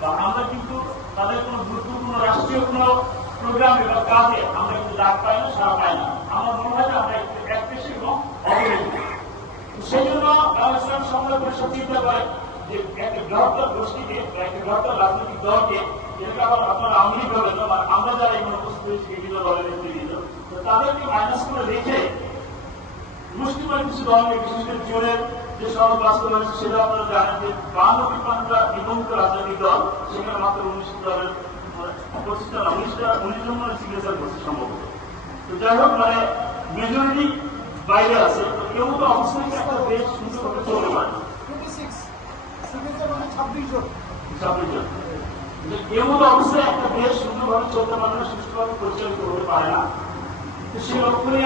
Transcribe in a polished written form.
বা আমরা কিন্তু তাদের কোনো গুরুত্বপূর্ণ রাষ্ট্রীয় কোনো প্রোগ্রামে বা কাজে আমরা কিন্তু ডাক পাই না, সারা পাই না। আমার মনে হয় যে আমরা একটু একপেশে এবং অবহেলিত। সেই জন্য ইসলাম সমন্বয় পরিষদ চিন্তা করে যে একটা বৃহত্তর গোষ্ঠীকে বা একটা বৃহত্তর রাজনৈতিক দলকে, যেটাকে আবার আপনারা আওয়ামী লীগ বলেন বা আমরা যারা এখানে উপস্থিত হয়েছি বিভিন্ন দলের নেতৃবৃন্দ, তো তাদেরকে মাইনাস করে রেখে মুসলিমের কিছু দলকে, বিশেষ করে জোরের যে সড়ক বাস্তব হয়েছে সেটা আপনারা জানেন যে 52-53টা নিবন্ধিত রাজনৈতিক দল, সেখানে মাত্র 19 দলের 19 জন সিগনেচার করছে সম্ভবত। তো যাই হোক, মানে মেজরিটি বাইরে আছে। তো কেউ তো অবশ্যই একটা দেশ সুন্দরভাবে চলতে পারে, 26 জন। কেউ তো অবশ্যই একটা দেশ সুন্দরভাবে চলতে পারে না, সুষ্ঠুভাবে পরিচালিত হতে পারে না। তো সেই লক্ষ্যে